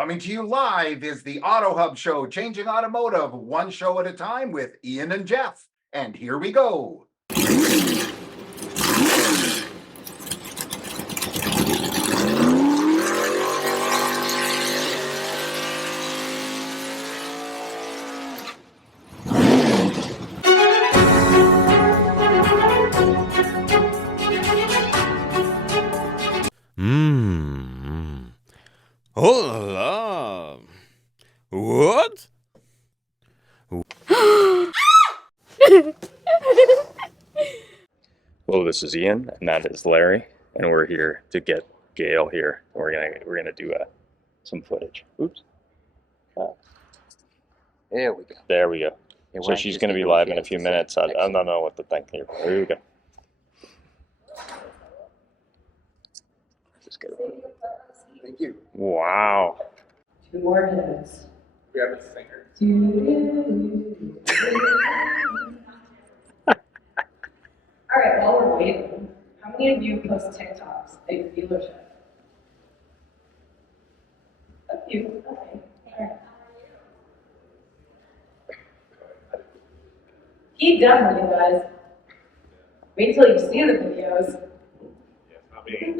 Coming to you live is the Auto Hub Show, changing automotive one show at a time with Ian and Jeff. And here we go. Hola. What? Well, this is Ian, and that is Larry, and we're here to get Gail here. We're gonna do some footage. Oops. There we go. There we go. Yeah, So she's gonna be live in a few minutes. I don't know what to think here. Here we go. Just get it. Thank you. Wow. 2 more minutes. We have a singer. All right, while we're waiting, how many of you post TikToks at your dealership? A few. Okay. All right. He definitely does. Wait till you see the videos. Yeah, not me.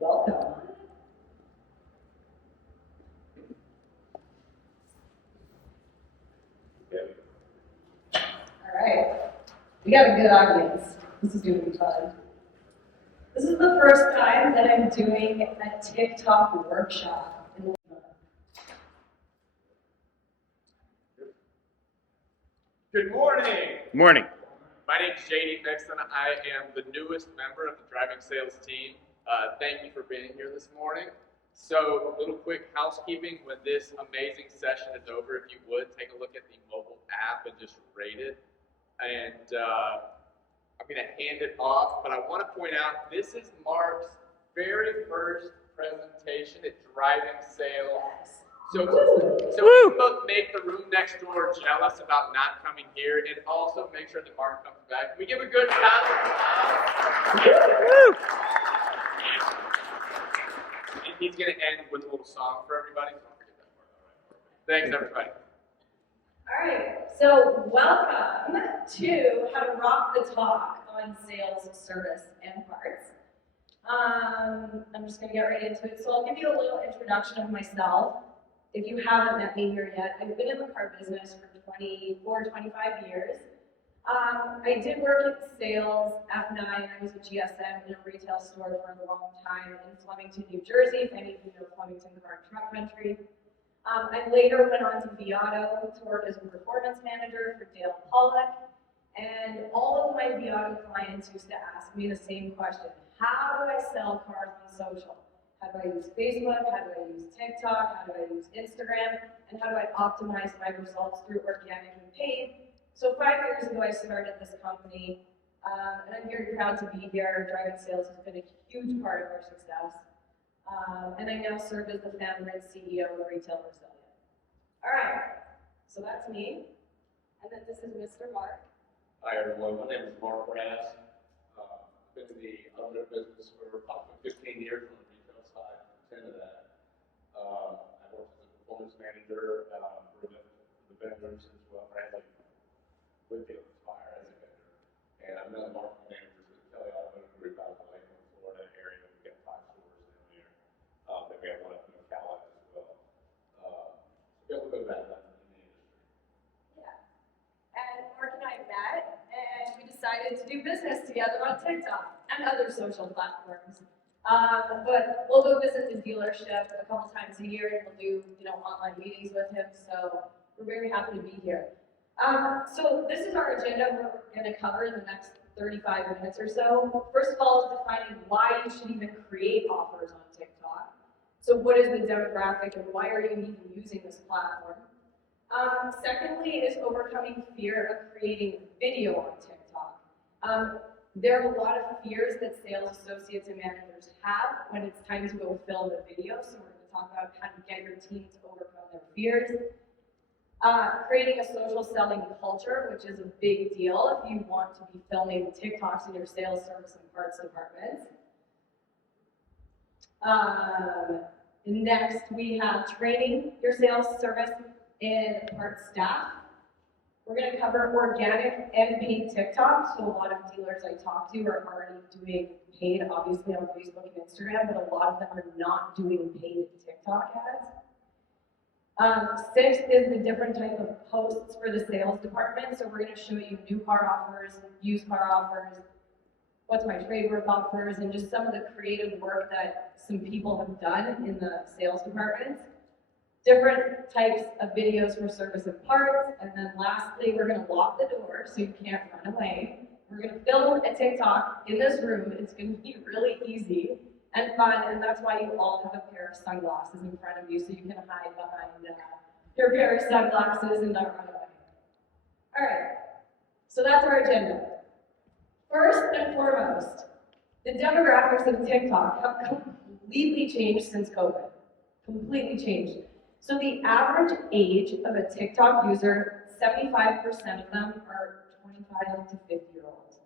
Welcome. All right. We got a good audience. This is going to be fun. This is the first time that I'm doing a TikTok workshop. Good morning. Morning. My name is JD Nixon. I am the newest member of the driving sales team. Thank you for being here this morning. So, a little quick housekeeping. When this amazing session is over, if you would, take a look at the mobile app and just rate it. And I'm going to hand it off, but I want to point out this is Mark's very first presentation at driving sales. So we can both make the room next door jealous about not coming here, and also make sure that Mark comes back. Can we give a good round of applause? And he's going to end with a little song for everybody. So don't forget that part. All right. Thanks, everybody. All right, so welcome to How to Rock the Talk on Sales, Service, and Parts. I'm just going to get right into it. So I'll give you a little introduction of myself. If you haven't met me here yet, I've been in the car business for 25 years. I did work in sales, F9, I was a GSM in a retail store for a long time in Flemington, New Jersey, if any of you know Flemington car and truck country. I later went on to Viato to work as a performance manager for Dale Pollock, and all of my Viato clients used to ask me the same question: how do I sell cars on social? How do I use Facebook? How do I use TikTok? How do I use Instagram? And how do I optimize my results through organic and paid? So 5 years ago, I started this company, and I'm very proud to be here. Driving sales has been a huge part of our success. And I now serve as the founder and CEO of Retail Resilient. All right, so that's me. And then this is Mr. Mark. Hi everyone, my name is Mark Rass. I've been in the automotive business for approximately 15 years on the retail side, 10 of that. I worked as a performance manager for the vendors as well, Bradley, Whitfield, Fire as a vendor. And I'm now the marketing manager for the Kelly Automotive Group out of the Lakeland, Florida area. We've got 5 stores down there. Then we have one up in Ocala as well. So a little bit about that in the industry. Yeah. And Mark and I met, and we decided to do business together on TikTok and other social platforms. But we'll go visit the dealership a couple times a year, and we'll do online meetings with him. So we're very happy to be here. So this is our agenda. We're going to cover in the next 35 minutes or so. First of all, is defining why you should even create offers on TikTok. So what is the demographic, and why are you even using this platform? Secondly is overcoming fear of creating video on TikTok. There are a lot of fears that sales associates and managers have when it's time to go film a video. So we're going to talk about how to get your team to overcome their fears. Creating a social selling culture, which is a big deal if you want to be filming TikToks in your sales, service, and parts departments. Next, we have training your sales, service, and parts staff. We're going to cover organic and paid TikTok. So a lot of dealers I talk to are already doing paid, obviously on Facebook and Instagram, but a lot of them are not doing paid TikTok ads. Sixth is the different type of posts for the sales department. So we're going to show you new car offers, used car offers, what's my trade worth offers, and just some of the creative work that some people have done in the sales departments. Different types of videos for service and parts, and then lastly, we're going to lock the door so you can't run away. We're going to film a TikTok in this room. It's going to be really easy and fun, and that's why you all have a pair of sunglasses in front of you so you can hide behind your pair of sunglasses and not run away. All right, so that's our agenda. First and foremost, the demographics of TikTok have completely changed since COVID. Completely changed. So the average age of a TikTok user, 75% of them are 25 to 50-year-olds.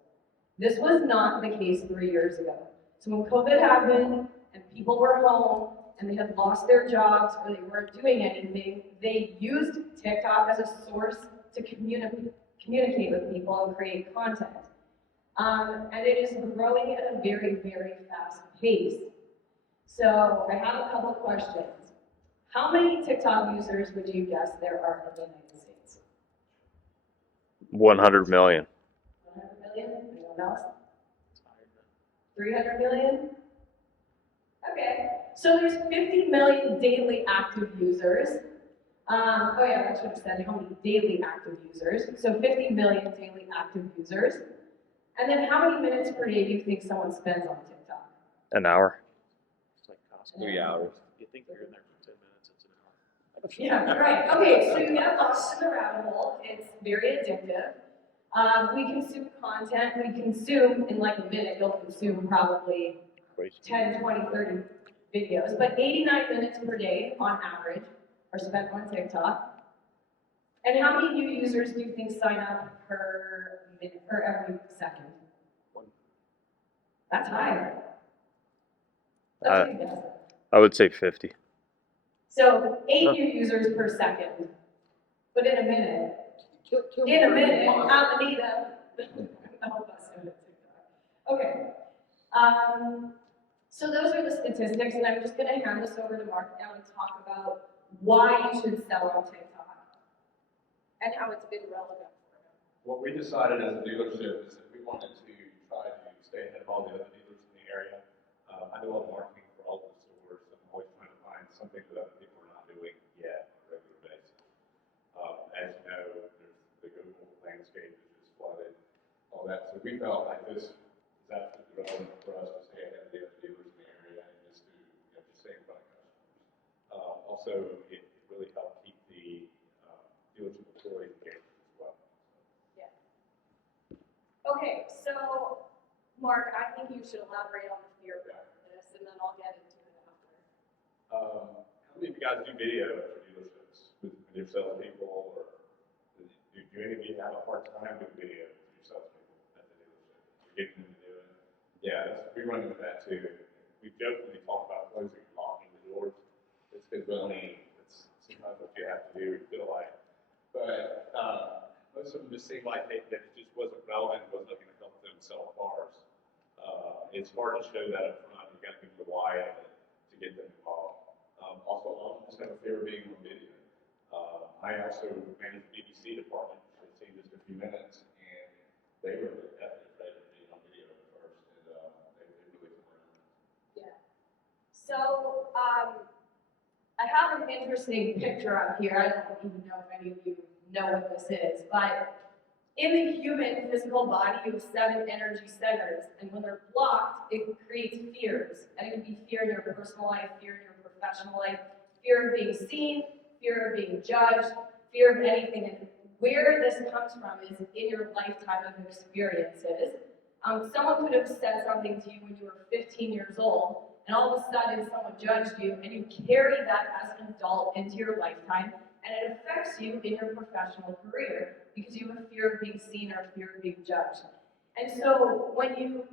This was not the case 3 years ago. So when COVID happened and people were home and they had lost their jobs or they weren't doing anything, they used TikTok as a source to communicate with people and create content. And it is growing at a very, very fast pace. So I have a couple questions. How many TikTok users would you guess there are in the United States? 100 million. 100 million? Anyone else? 300 million? Okay, so there's 50 million daily active users. Oh yeah, I should have said how many daily active users. So 50 million daily active users. And then how many minutes per day do you think someone spends on TikTok? An hour. It's like cost 3 hours. You think you're in there for 10 minutes, it's an hour. Yeah, right. Okay, so you get lost in the rabbit hole. It's very addictive. We consume content. We consume, in like a minute, you'll consume probably 10, 20, 30 videos. But 89 minutes per day, on average, are spent on TikTok. And how many new users do you think sign up per minute or every second? One. That's high. That's what you guess. I would say 50. So 8 new users per second. But in a minute, Amanita. Okay. So those are the statistics, and I'm just going to hand this over to Mark now to talk about why you should sell on TikTok and how it's been relevant for him. What we decided as a dealership is that we wanted to try to stay ahead of all the other dealers in the area. I do a lot of marketing for all the stores. I'm always trying to find something that other people are not doing yet on a regular basis. As you know, there's the Google landscape is just flooded, all that. So we felt like this is absolutely relevant for us to stay ahead of the other dealers in the area and just to just stay in front of customers. Also, it really helped keep the dealership employees engaged as well. Yeah. Okay, so Mark, I think you should elaborate on the fear part of this, and then I'll get into it after. How many of you guys do video at your dealerships with your salespeople, or do any of you have a hard time doing video with your salespeople at the dealership? You're getting them to do it. Yeah, we run into that too. We jokingly talk about closing and locking the doors. It's because it's sometimes what you have to do. You feel like, but most of them just seem like that it just wasn't relevant. It wasn't going to help them sell cars. It's hard to show that up front. You got to give the why of it to get them involved. Also, a lot of them just have a fear of being on video. I also manage the BBC department for the team just a few minutes, and they were definitely afraid of being on video at first, and they really come around. Yeah. So, I have an interesting picture up here. I don't even know if any of you know what this is, but in the human physical body, you have 7 energy centers, and when they're blocked, it creates fears. And it can be fear in your personal life, fear in your professional life, fear of being seen, fear of being judged, fear of anything. And where this comes from is in your lifetime of experiences. Someone could have said something to you when you were 15 years old, and all of a sudden someone judged you, and you carry that as an adult into your lifetime, and it affects you in your professional career because you have a fear of being seen or a fear of being judged. And so when you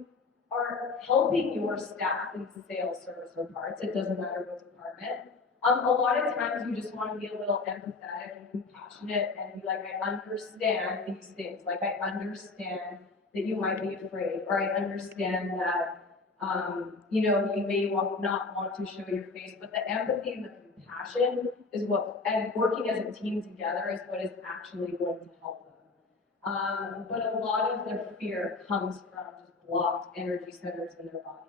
are helping your staff in sales, service, or parts, it doesn't matter what department, a lot of times you just want to be a little empathetic and compassionate and be like, I understand these things. Like, I understand that you might be afraid, or I understand that, you may not want to show your face, but the empathy and the compassion is what, and working as a team together is what is actually going to help them. But a lot of their fear comes from just blocked energy centers in their body.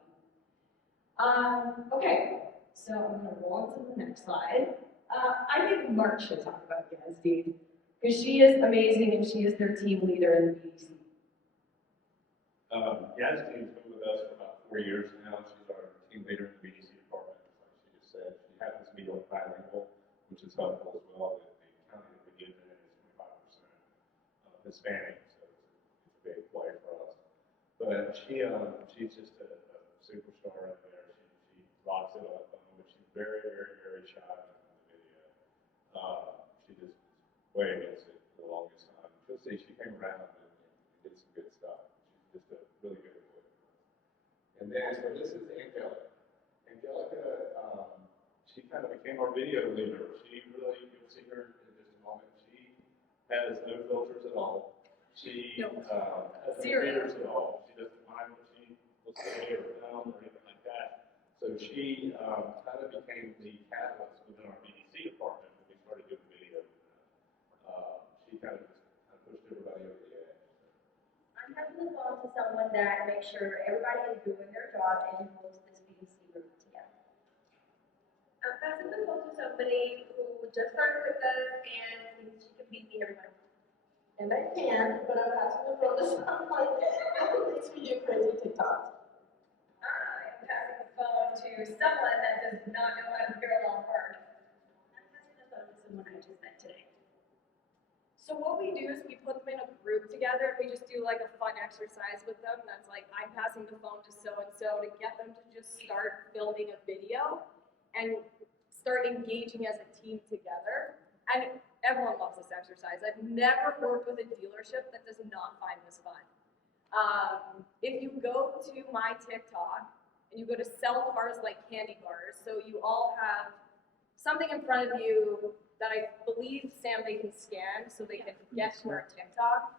Okay, so I'm going to roll into the next slide. I think Mark should talk about Gail, because she is amazing and she is their team leader in the BDC. Yasmin's been with us for about 4 years now. She's our team leader in the BDC department. Like she just said, she happens to be bilingual, which is helpful as well. The county that we give in is 25% Hispanic, so it's a big play for us. But she's just a superstar out there. She rocks it on the phone, but she's very, very, very shy in the video. She just is way against it for the longest time. She'll see she came around and did some good stuff. She's just a really good employee. And then, so this is Angelica. Angelica, she kind of became our video leader. She really, you'll see her in just a moment. She has no filters at all. She has no fears at all. She doesn't mind what she looks like or film or anything like that. So she kind of became the catalyst within our BDC department when we started doing video. She kind of pushed everybody over the edge. I'm passing the phone to someone that makes sure everybody is doing their job and holds this BDC group together. I'm passing the phone to somebody who just started with us and thinks she can beat me every time. And I can, but I'm passing the phone to someone who thinks we do crazy TikToks. I am passing the phone to someone that does not know how to parallel park. I'm passing the phone to someone I just met today. So what we do is we put them in a group together. We just do like a fun exercise with them. That's like, I'm passing the phone to so-and-so to get them to just start filming a video and start engaging as a team together. And everyone loves this exercise. I've never worked with a dealership that does not find this fun. If you go to my TikTok and you go to sell cars like candy bars, so you all have something in front of you that I believe, Sam, they can scan so they can get to our TikTok.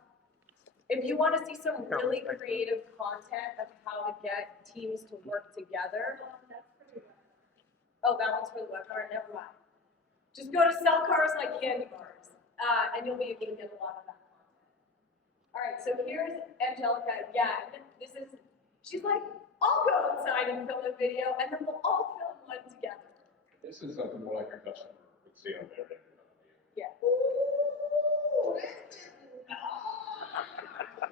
If you want to see some really creative content of how to get teams to work together. Oh, that one's for the webinar, never mind. Just go to sell cars like candy bars, and you'll be able to get a lot of that content. All right, so here's Angelica again. She's like, I'll go outside and film a video, and then we'll all film one together. This is something more like a customer would see on their end. Yeah. Ooh, this is nice.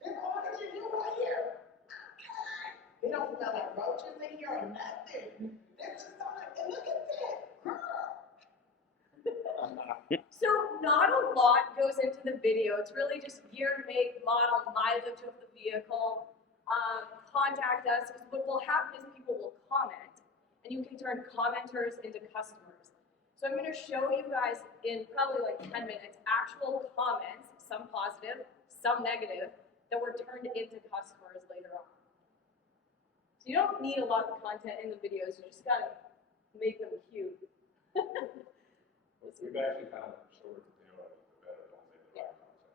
This orange in here right here. Okay. It don't smell like roaches in here or nothing. This is something, and look at this, girl. So not a lot goes into the video. It's really just year, make, model, mileage of the vehicle. Contact us, because what will happen is people will comment, and you can turn commenters into customers. So I'm going to show you guys in probably like 10 minutes actual comments, some positive, some negative, that were turned into customers later on. So you don't need a lot of content in the videos, you just got to make them cute. We've actually kind of shortened the deal out the better ones in the right content.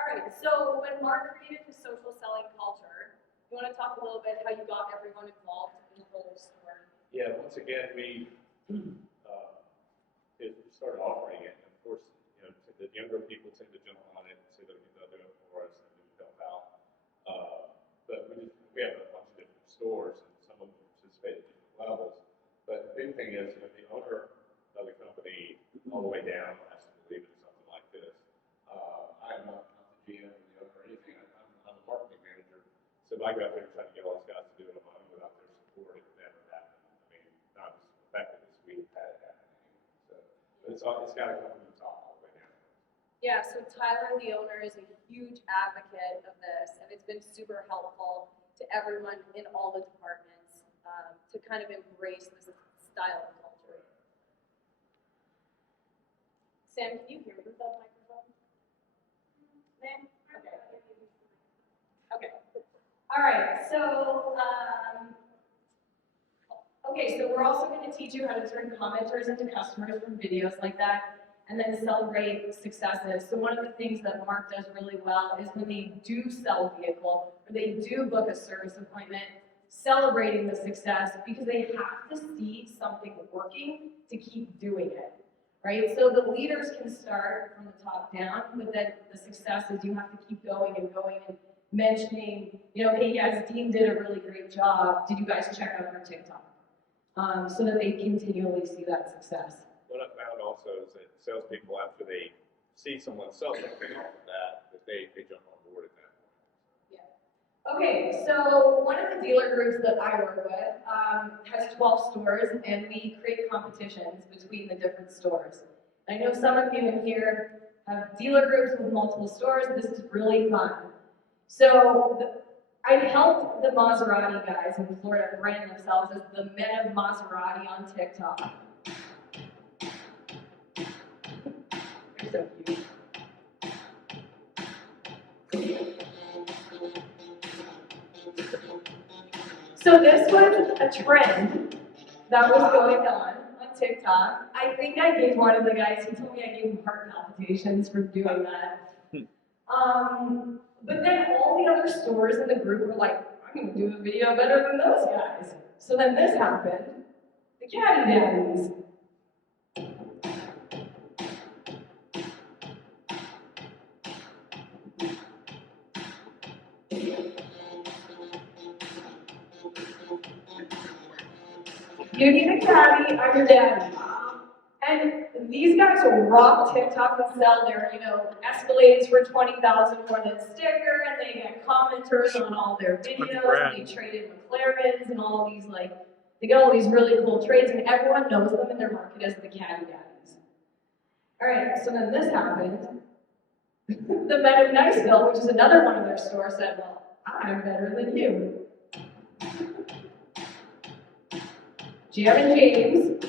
All right, so when Mark created his social selling culture, you want to talk a little bit how you got everyone involved in the whole story? Yeah, once again, we started offering it, and of course, the younger people tend to jump on it and say they'll do it for us and we help out. But we have a bunch of different stores, and some of them participate at different levels. But the big thing is, the owner of the company, all the way down, has to believe in something like this. I'm not the GM or the owner or anything. I'm a marketing manager. So if I go out there and try to get all these guys to do it on my own without their support, it would never happen. I mean, not as effective as we had it happening. So it's got to come from the top all the way down. Yeah, so Tyler, the owner, is a huge advocate of this, and it's been super helpful to everyone in all the departments to kind of embrace this style of culture. Sam, can you hear me with that microphone? Sam? Okay. All right, so, okay, so we're also going to teach you how to turn commenters into customers from videos like that, and then celebrate successes. So one of the things that Mark does really well is when they do sell a vehicle, or they do book a service appointment, celebrating the success, because they have to see something working to keep doing it, right? So the leaders can start from the top down, but then the success is you have to keep going and mentioning, you know, hey guys, Dean did a really great job. Did you guys check out our TikTok? So that they continually see that success. What I found also is that salespeople, after they see someone sell something off of that they jump on board at that point. Yeah. Okay, so one of the dealer groups that I work with has 12 stores, and we create competitions between the different stores. I know some of you in here have dealer groups with multiple stores. This is really fun. So I helped the Maserati guys in Florida brand themselves as the men of Maserati on TikTok. They're so cute. So this was a trend that was going on TikTok. I think I gave one of the guys, he told me I gave him heart palpitations for doing that. But then all the other stores in the group were like, I'm going to do a video better than those guys. So then this happened. The Caddy Daddies. You need a caddy, I'm your daddy. And these guys will rock TikTok and sell their, Escalades for $20,000 more than sticker, and they get commenters on all their videos, and they trade in McLarens and all these, they get all these really cool trades, and everyone knows them in their market as the Caddy Daddies. All right, so then this happened. The Men of Niceville, which is another one of their stores, said, well, I'm better than you. Jam and James,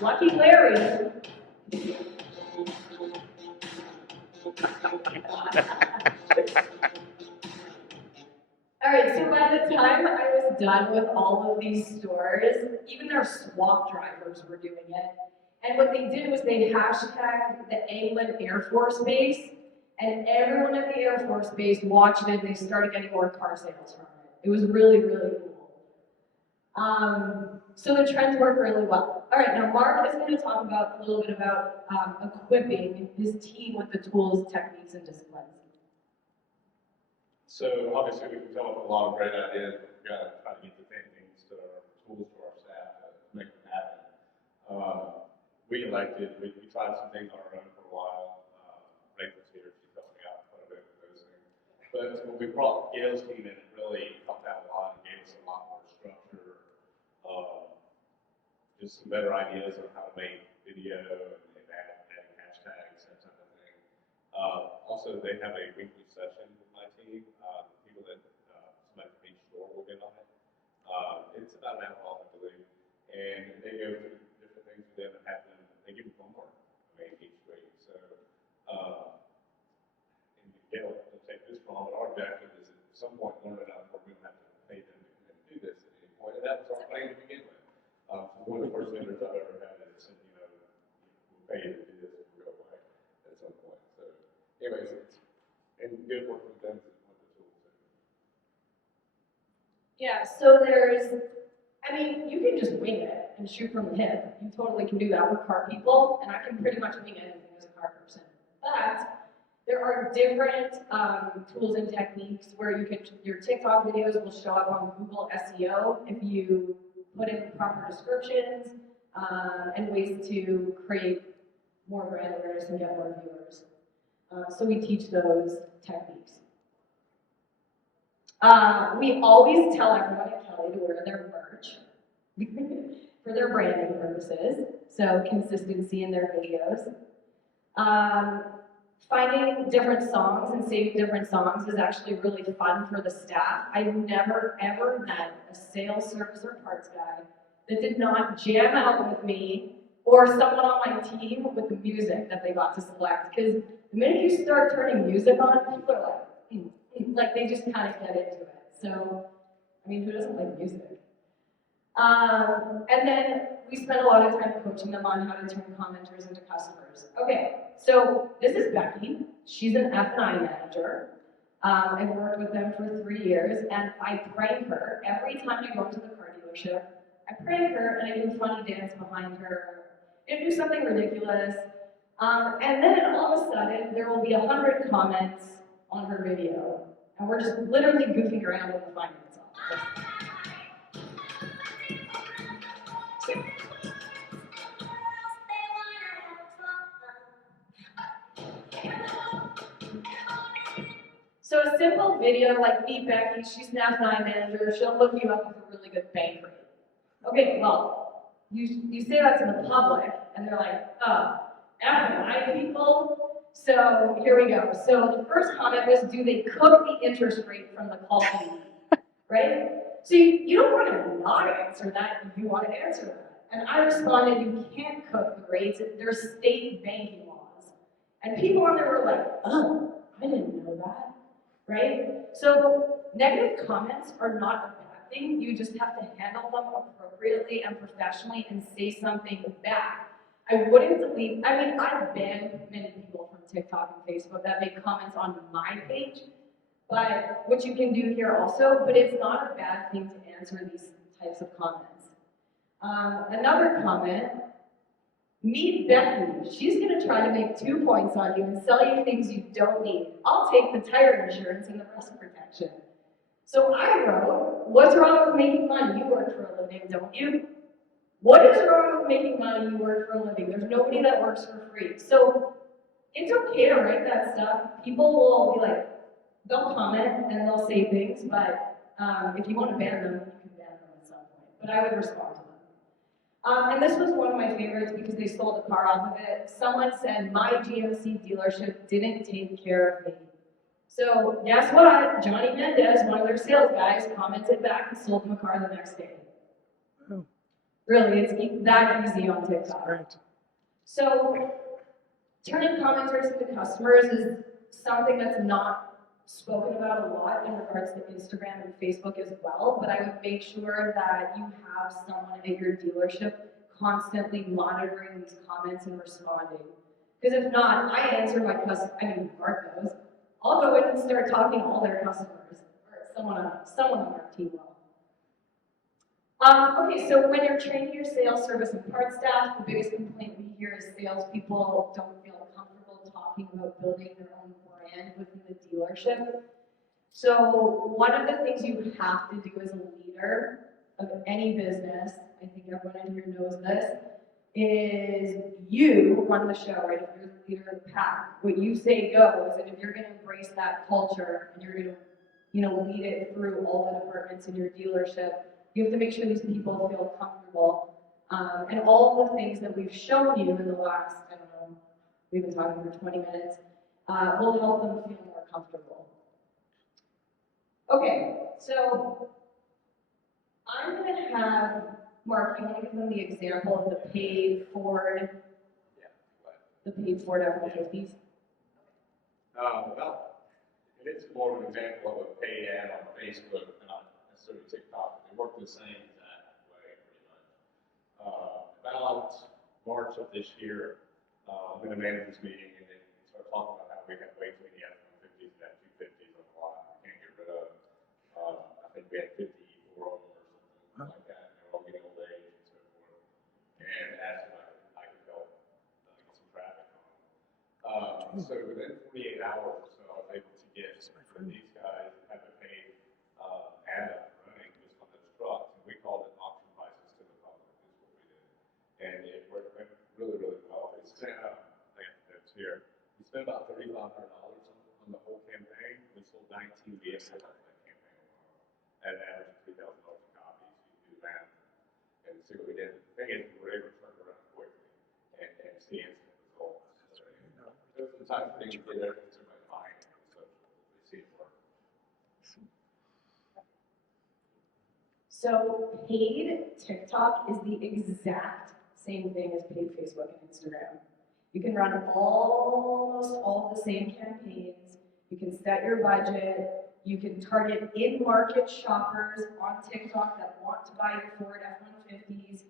Lucky Larry. All right, so by the time I was done with all of these stores, even their swap drivers were doing it. And what they did was they hashtagged the England Air Force Base, and everyone at the Air Force Base watched it, and they started getting more car sales from it. It was really, really cool. So the trends work really well. All right, now Mark is going to talk a little bit about equipping his team with the tools, techniques, and disciplines. So obviously we can come up with a lot of great ideas, but we've got to try to get the things to our tools to our staff to make them happen. We tried some things on our own for a while. Rachel's here, she's helping out quite a bit with those things. But when we brought Gail's team in, it really helped out a lot and gave us a lot more structure. Just some better ideas on how to make video and adding hashtags, that type of thing. Also, they have a weekly session with my team. People that somebody from each store will get on it. It's about an hour long, I believe, and they go through different things with them and have them. They give them homework, each week. So, and Gail will take this from, but our objective is at some point learn enough where we don't have to pay them to do this at any point, and that was our plan to begin with. One of the first vendors I've ever had that said, we'll pay you to do this and we'll go away at some point. So, anyways, and good work with them is one of the tools. Yeah, so you can just wing it and shoot from the hip. You totally can do that with car people, and I can pretty much wing anything as a car person. But there are different tools and techniques where your TikTok videos will show up on Google SEO if you put in proper descriptions and ways to create more brand awareness and get more viewers. So we teach those techniques. We always tell everyone at Kelly to wear their merch for their branding purposes, so consistency in their videos. Finding different songs and saving different songs is actually really fun for the staff. I've never, ever met a sales, service, or parts guy that did not jam out with me or someone on my team with the music that they got to select. Because the minute you start turning music on, people are like they just kind of get into it. So, I mean, who doesn't like music? And then we spend a lot of time coaching them on how to turn commenters into customers. Okay, so this is Becky. She's an F&I manager. I've worked with them for 3 years, and I prank her every time I go to the car dealership. I prank her, and I do a funny dance behind her. I do something ridiculous. And then all of a sudden, there will be 100 comments on her video, and we're just literally goofing around in the finance office. So a simple video like me, Becky, she's an F&I manager, she'll hook you up with a really good bank rate. Okay, well, you say that to the public, and they're like, oh, F&I people? So here we go. So the first comment was, do they cook the interest rate from the call fee? Right? So you don't want to not answer that, you want to answer that. And I responded, you can't cook the rates, there's state banking laws. And people on there were like, oh, I didn't know that. Right? So negative comments are not a bad thing. You just have to handle them appropriately and professionally and say something back. I wouldn't delete, I've banned many people from TikTok and Facebook that make comments on my page, but which you can do here also, but it's not a bad thing to answer these types of comments. Another comment, meet Becky. She's going to try to make 2 points on you and sell you things you don't need. I'll take the tire insurance and the rust protection. So I wrote, what's wrong with making money? You work for a living, don't you? What is wrong with making money? You work for a living. There's nobody that works for free. So it's okay to write that stuff. People will be like, they'll comment and they'll say things, but if you want to ban them, you can ban them at some point. But I would respond to them. And this was one of my favorites because they sold a car off of it. Someone said, my GMC dealership didn't take care of me. So guess what? Johnny Mendez, one of their sales guys, commented back and sold them a car the next day. Oh. Really, it's that easy on TikTok. Right. So turning commenters into customers is something that's not spoken about a lot in regards to Instagram and Facebook as well, but I would make sure that you have someone at your dealership constantly monitoring these comments and responding. Because if not, I answer my Mark knows, I'll go in and start talking to all their customers, or someone on our team will. Okay, so when you're training your sales, service, and parts staff, the biggest complaint we hear is salespeople don't feel comfortable talking about building their own brand within the dealership. So one of the things you have to do as a leader of any business, I think everyone in here knows this, is you run the show, right? If you're the leader of the pack, what you say goes, and if you're going to embrace that culture and you're going to, lead it through all the departments in your dealership, you have to make sure these people feel comfortable. And all of the things that we've shown you in the last, we've been talking for 20 minutes, will help them feel more comfortable. Okay, so I'm going to have Mark, you want to give them the example of the paid Ford F-150s? Well, it is more of an example of a paid ad on Facebook and not necessarily TikTok. They work the same exact way, pretty much. About March of this year, I'm going to manage this meeting and then start talking about how we have way too many F-150s and F-250s on the lot we can't get rid of. I think we had 54 of them or something like that. They're all getting old age and so forth. And asked if I could help get some traffic on them. So within 48 hours or so, I was able to get these guys have a paid ad up running just on those trucks. And we called it auction prices to the public, is what we did. And it went really, really well. It's here. We spent about $3,500 on the whole campaign. We sold 19 vehicles on that campaign alone. At an average of $3,000 a copy. So you do that and see what we did. The thing is, we were able to turn it around quickly and see instant results. So, there's some type of things you get there to my mind, so they see it work. So paid TikTok is the exact same thing as paid Facebook and Instagram. You can run almost all the same campaigns. You can set your budget. You can target in-market shoppers on TikTok that want to buy your Ford F-150s.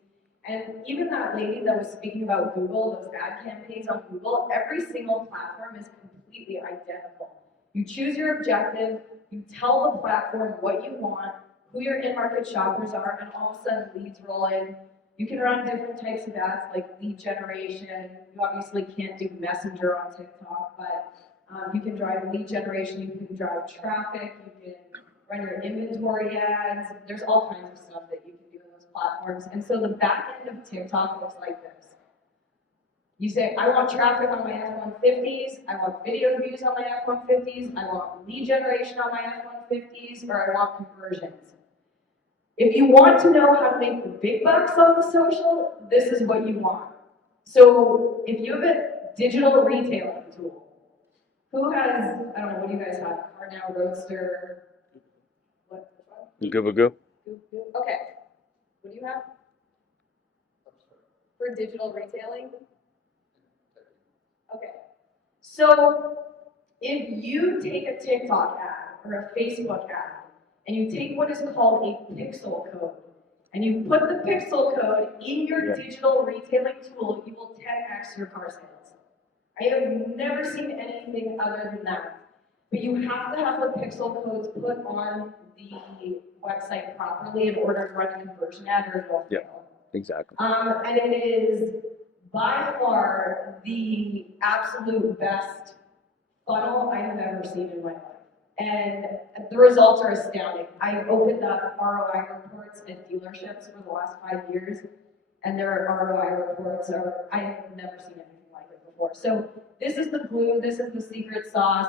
And even that lady that was speaking about Google, those ad campaigns on Google, every single platform is completely identical. You choose your objective, you tell the platform what you want, who your in-market shoppers are, and all of a sudden leads roll in. You can run different types of ads like lead generation. You obviously can't do Messenger on TikTok, but you can drive lead generation, you can drive traffic, you can run your inventory ads. There's all kinds of stuff that you can do in those platforms. And so the back end of TikTok looks like this. You say, I want traffic on my F-150s, I want video views on my F-150s, I want lead generation on my F-150s, or I want conversions. If you want to know how to make the big bucks on the social, this is what you want. So if you have a digital retailing tool, who has, I don't know, what do you guys have? Car Now, Roadster, what? Goo. Okay. What do you have? For digital retailing? Okay. So if you take a TikTok ad or a Facebook ad and you take what is called a pixel code and you put the pixel code in your digital retailing tool, you will 10x your car sales. I have never seen anything other than that. But you have to have the pixel codes put on the website properly in order to run a conversion ad or it will fail. Exactly. And it is by far the absolute best funnel I have ever seen in my life. And the results are astounding. I've opened up ROI reports at dealerships for the last 5 years, and their ROI reports are, I have never seen anything like it before. So this is the glue, this is the secret sauce.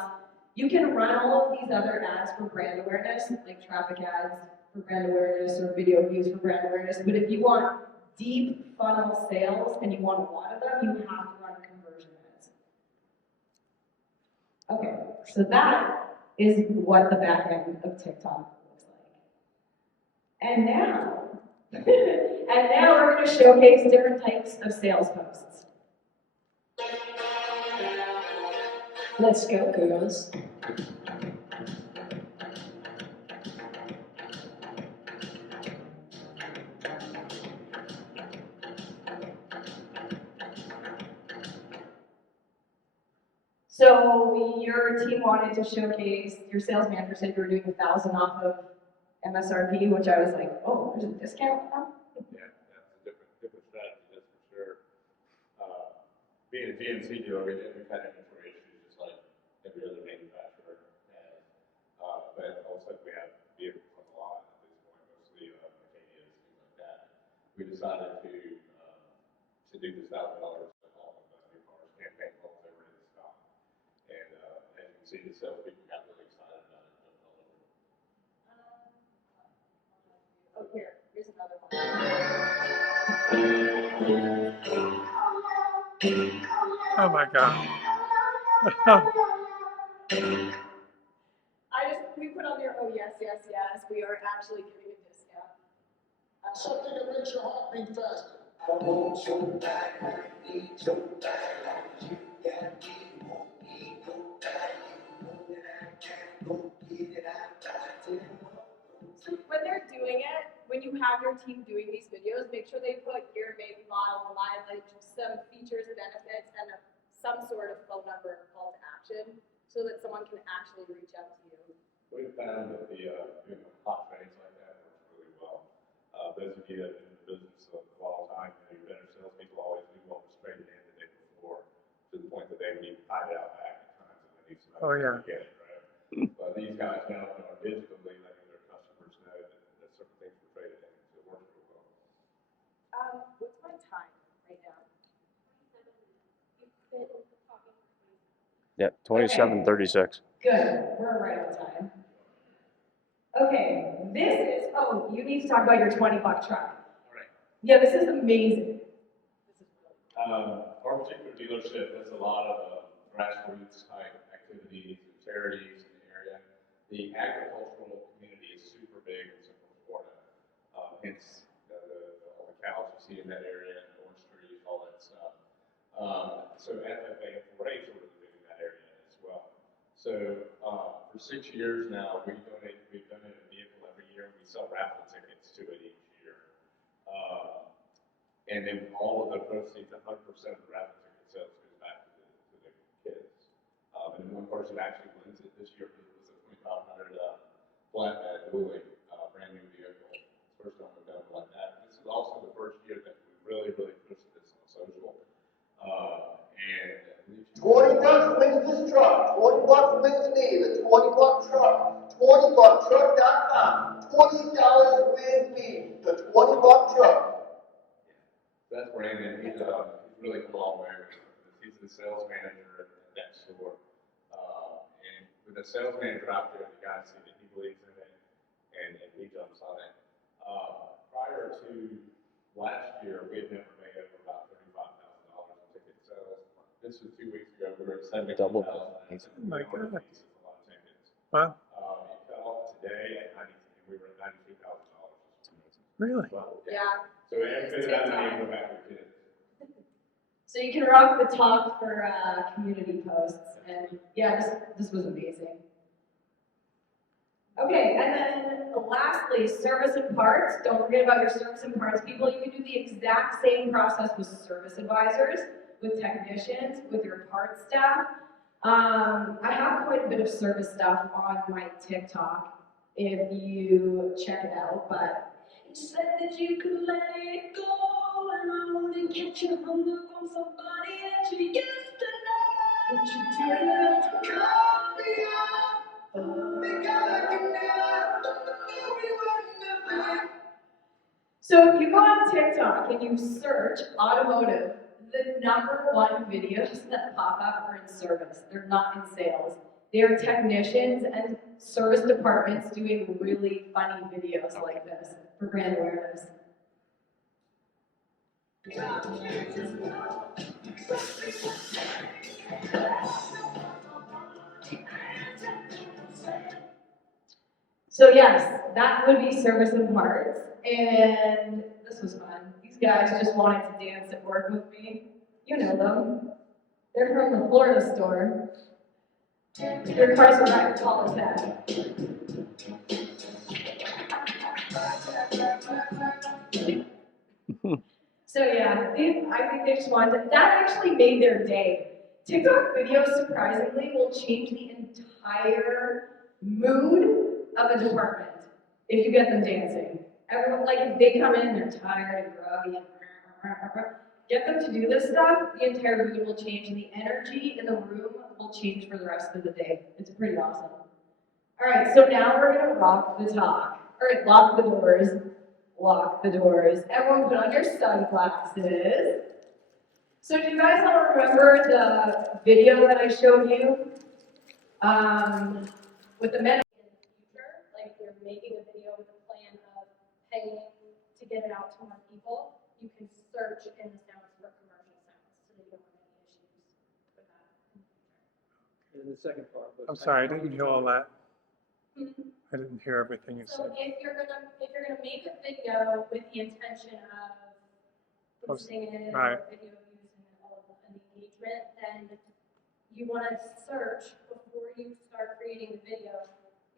You can run all of these other ads for brand awareness, like traffic ads for brand awareness or video views for brand awareness, but if you want deep funnel sales and you want a lot of them, you have to run conversion ads. Okay, so that is what the back end of TikTok looks like. And now, we're going to showcase different types of sales posts. Let's go, girls. So your team wanted to showcase, your sales manager said you were doing 1,000 off of MSRP, which I was like, oh, there's a discount now? Yeah, that's a different strategy, that's for sure. Being a GMC dealer, we've had inventory issues just like every other manufacturer has. But also we have vehicles on the lot at this point, mostly Mecanias, things like that. We decided to do this $1,000 off of new cars campaign while they were in stock. And as you can see, the sales people got really excited about it. Oh, here's another one. Oh my God. We put on there, oh yes, we are actually giving a discount. Something that makes your heart beat faster. I want your body, need your body, you got me, won't be your body, you know that I can't go get it, I got it. So when they're doing it, when you have your team doing these videos, make sure they put your make, model, mileage, some features, benefits, and some sort of phone number call to action so that someone can actually reach out to you. We found that the doing hot trades like that works really well. Those of you that have been in the business a long time, you know, your better salespeople always do what was traded in the day before, to the point that they would even hide it out back at times and they need somebody to get it, right? But these guys now are digitally letting their customers know that certain things were traded in, so it works really well. What's my time right now? Yeah, 27:36. Good, we're right on time. Okay, this is, oh, you need to talk about your $20 truck. All right. Yeah, this is amazing. Our particular dealership does a lot of grassroots type activities and charities in the area. The agricultural community is super big in Central Florida. Hence all the cows you see in that area, and the orange trees. So for 6 years now, we've donated a vehicle every year. We sell raffle tickets to it each year. And then all of the proceeds, 100% of the raffle ticket sales goes back to the kids. And then one person actually wins it this year. It was a 2,500 flatbed dually, brand new vehicle. It's the first time we've done it like that. This is also the first year that we really pushed this on social. And 20 bucks wins this truck. 20 bucks wins me. The 20 buck truck. 20bucktruck.com. $20 wins me. The 20 buck truck. That's Brandon. He's really come a long way with this. He's the sales manager at that store. And with the sales manager out there, the guys see that he believes in it and he jumps on it. Prior to last year, we had never made over about $35,000 in ticket sales. This was 2 weeks ago. We were at $70,000. Oh my God. Wow. It cut off today at 90, and we were at $92,000. Really? Well, Yeah. So we haven't spent that money and go back to the kids. So you can rock the talk for community posts, and yeah, this was amazing. Okay, and then lastly, service and parts. Don't forget about your service and parts people. You can do the exact same process with service advisors, with technicians, with your parts staff. I have quite a bit of service stuff on my TikTok if you check it out, but you said that you could let it go, and I wouldn't catch you hung up on somebody that you used to know. But you didn't cut me off. Oh my God, I can never. So if you go on TikTok and you search automotive, the #1 videos that pop up are in service. They're not in sales. They are technicians and service departments doing really funny videos like this for brand awareness. So yes, that would be service and parts, and this was fun. These guys just wanted to dance at work with me. You know them. They're from the Florida store. Their cars are about as tall as that. So yeah, I think they just wanted that actually made their day. TikTok videos surprisingly will change the entire mood of a department if you get them dancing. Everyone, like if they come in and they're tired and groggy and get them to do this stuff, the entire mood will change and the energy in the room will change for the rest of the day. It's pretty awesome. All right, so now we're gonna rock the talk. All right, lock the doors. Lock the doors. Everyone put on your sunglasses. So do you guys all remember the video that I showed you? With the men. In the future, like you're making a video with a plan of paying to get it out to more people, you can search in the sounds for commercial sounds so that you don't have any issues with that in the future. And the second part was. I'm sorry, I didn't hear all that. Mhm. I didn't hear everything you So said. if you're gonna make a video with the intention of posting it Right. or video views and all of the engagement, then you want to search before you start creating the video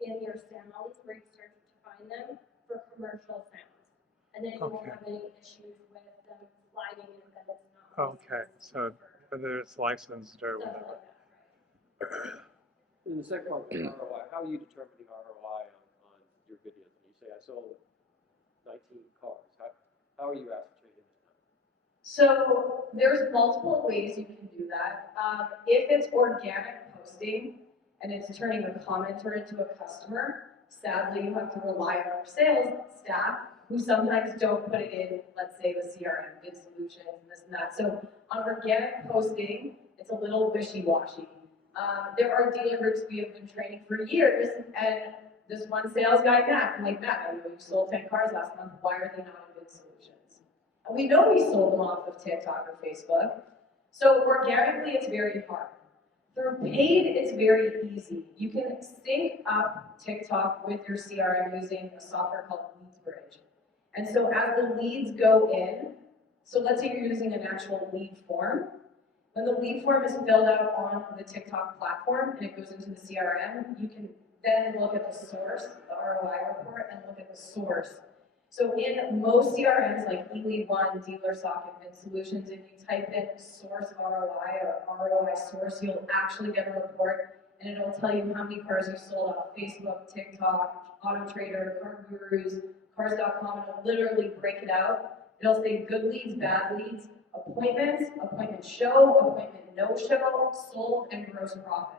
in your sounds where you search to find them for commercial sounds, and then you won't Okay. have any issues with them flagging it that it's not. Okay, so whether it's licensed or Stuff whatever. like that, right? And the second part was ROI. How are you determining ROI on your videos? When you say I sold 19 cars, how are you ascertaining that? So there's multiple ways you can do that. If it's organic posting and it's turning a commenter into a customer, sadly you have to rely on our sales staff who sometimes don't put it in, let's say the CRM, bid solutions and this and that. So on organic posting, it's a little wishy-washy. There are dealer groups we have been training for years, and this one sales guy, Matt, I'm like, Matt, I know you sold 10 cars last month, why are they not in bid solutions? And we know we sold them off of TikTok or Facebook. So organically, it's very hard. Through paid, it's very easy. You can sync up TikTok with your CRM using a software called LeadsBridge. And so as the leads go in, so let's say you're using an actual lead form, When the lead form is filled out on the TikTok platform and it goes into the CRM, you can then look at the source, the ROI report, and look at the source. So in most CRMs like eLead1, DealerSocket, Solutions, if you type in source ROI or ROI source, you'll actually get a report and it'll tell you how many cars you sold off Facebook, TikTok, AutoTrader, Car Gurus, Cars.com, and it'll literally break it out. It'll say good leads, bad leads, appointments, appointment show, appointment no show, sold, and gross profit.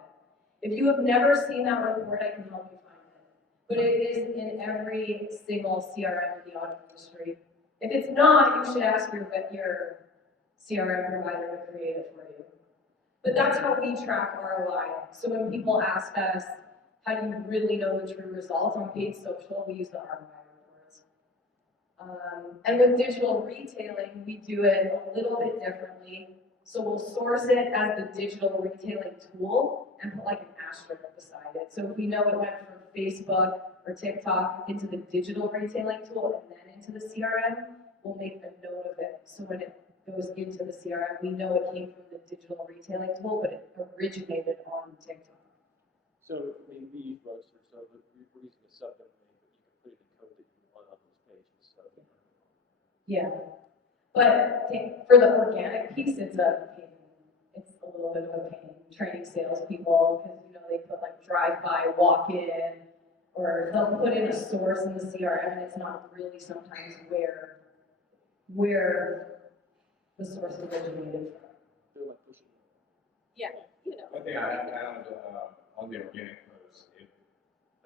If you have never seen that report, I can help you find it. But it is in every single CRM in the auto industry. If it's not, you should ask your CRM provider to create it for you. But that's how we track ROI. So when people ask us, how do you really know the true results on paid social, we use the ROI reports. And with digital retailing, we do it a little bit differently. So we'll source it as the digital retailing tool and put like an asterisk beside it. So if we know it went from Facebook or TikTok into the digital retailing tool and then into the CRM, we'll make a note of it. So when it goes into the CRM, we know it came from the digital retailing tool, but it originated on TikTok. So we use roasters, so we're using a subdomain, but you can put it in code that you want on those pages. So. Yeah, but for the organic piece, it's a pain. It's a little bit of a pain training salespeople because they put like drive-by, walk-in, or they'll put in a source in the CRM, and it's not really sometimes where the source originated from. Yeah, One thing I have found on the organic posts, if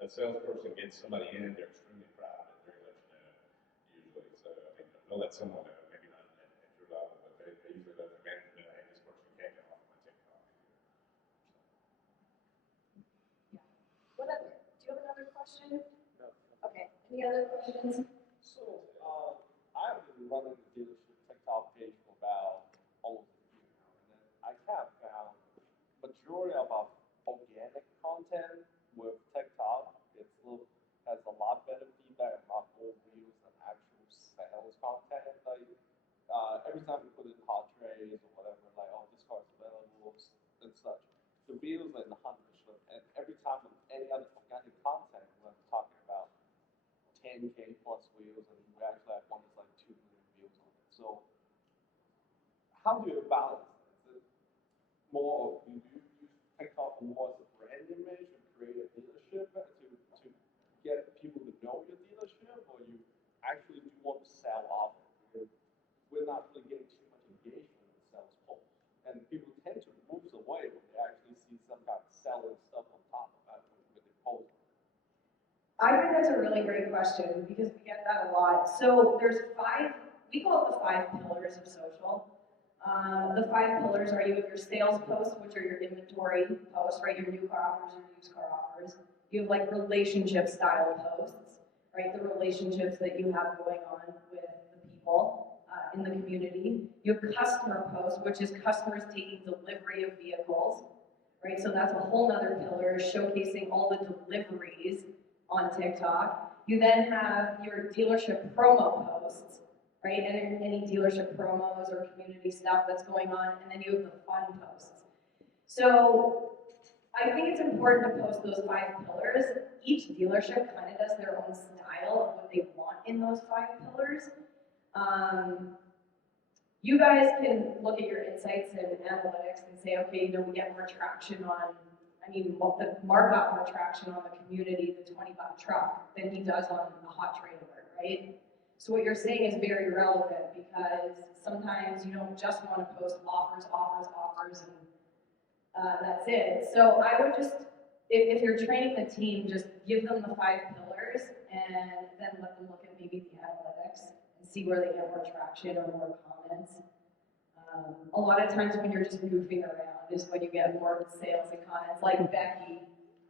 a salesperson gets somebody in, they're extremely proud of it. They're let you know, usually. So I mean, they'll let someone know, maybe not at your level, but they usually let their manager know, hey, this person can't get off my TikTok. What other? Do you have another question? No. Okay. Any other questions? So, I've been running the dealership TikTok page for about almost a year now, and then I have found majority of our organic content with TikTok, has a lot better feedback, a lot more views than actual sales content. Like, every time we put in hot trays or whatever, like, oh, this car's available and such, the views are in the hundreds. And every time with any other organic content, we're talking about 10K plus views, and we actually have one that's like 2 million views on it. So, how do you balance it? Is it more of, you use TikTok more as a brand image and create a dealership to get people to know your dealership, or you actually do want to sell off it? Because we're not really getting too much engagement in the sales post. And people tend to move away when they actually see some kind of selling stuff on top of that with the post. I think that's a really great question because we get that a lot. So there's we call it the 5 pillars of social. The 5 pillars are you have your sales posts, which are your inventory posts, right? Your new car offers, your used car offers. You have like relationship style posts, right? The relationships that you have going on with the people in the community. You have customer posts, which is customers taking delivery of vehicles, right? So that's a whole nother pillar, showcasing all the deliveries on TikTok. You then have your dealership promo posts, right? And any dealership promos or community stuff that's going on, and then you have the fun posts. So I think it's important to post those 5 pillars. Each dealership kind of does their own style of what they want in those 5 pillars. You guys can look at your insights and analytics and say, okay, we get more traction on, Mark got more traction on the community, the 20-buck truck, than he does on a hot trailer, right? So what you're saying is very relevant because sometimes you don't just want to post offers, and that's it. So I would just, if you're training the team, just give them the 5 pillars and then let them look at maybe the analytics and see where they get more traction or more comments. A lot of times when you're just goofing around is when you get more sales and comments. Like Becky,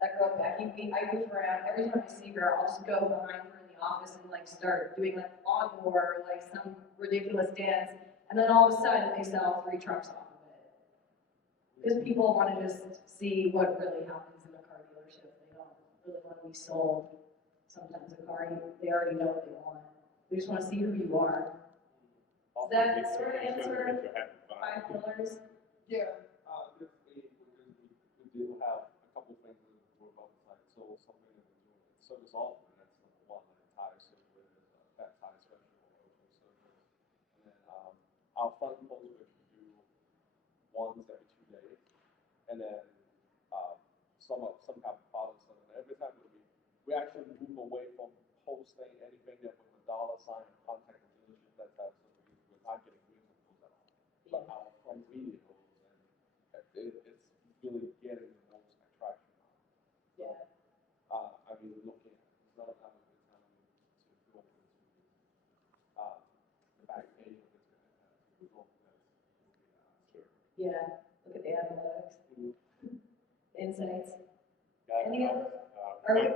that girl Becky, I goof around. Every time I see her, I'll just go behind her in the office and like start doing like lawnmower or like some ridiculous dance. And then all of a sudden they sell 3 trucks off of it. Because people want to just see what really happens in a car dealership. They don't really want to be sold. Sometimes a car, they already know what they want. They just want to see who you are. Does that sort of answer 5 pillars? Yeah, we do have a couple things that we're about to like, so something that we're doing, service offering, that's number one, like tire service, fat tire special, ocean service. And then, our fund close, which we do once every 2 days. And then, some kind of products, and every time we actually move away from posting anything that with a dollar sign and contact the dealership, that type of stuff, we're not getting rid of those at all. But our from videos, and it's really getting the most attraction out. Yeah. I mean, looking at it's not a time of good time to go into the back page of this result that's sure. Yeah, look at the analytics, insights. Guys, Any others?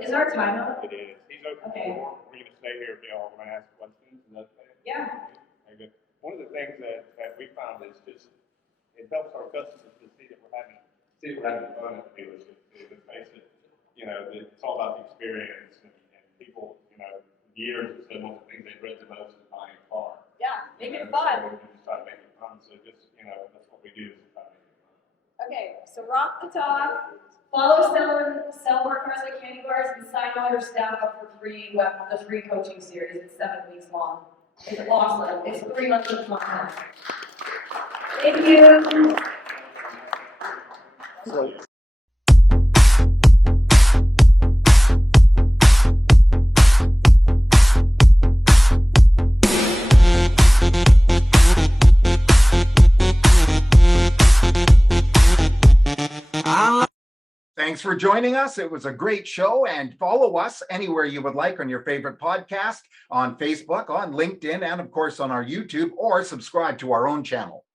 Is our time up? It is. He's open Okay. the door. We're gonna stay here, Bill. We're gonna ask questions. Is that okay? Yeah. Very good. One of the things that we found is just, it helps our customers to see that we're having fun at the dealership. Let's face it, it's all about the experience and people, years have said one of the things they dread the most is buying a car. Yeah, make it So fun. we just try to make it fun. So just, that's what we do is try to make it fun. Okay, so rock the talk, follow sell more cars like candy bars, and sign all your staff up for the free coaching series. It's 7 weeks long. It's awesome. It's 3 months of content. Thank you. So, Thanks for joining us. It was a great show, and follow us anywhere you would like on your favorite podcast, on Facebook, on LinkedIn, and of course on our YouTube, or subscribe to our own channel.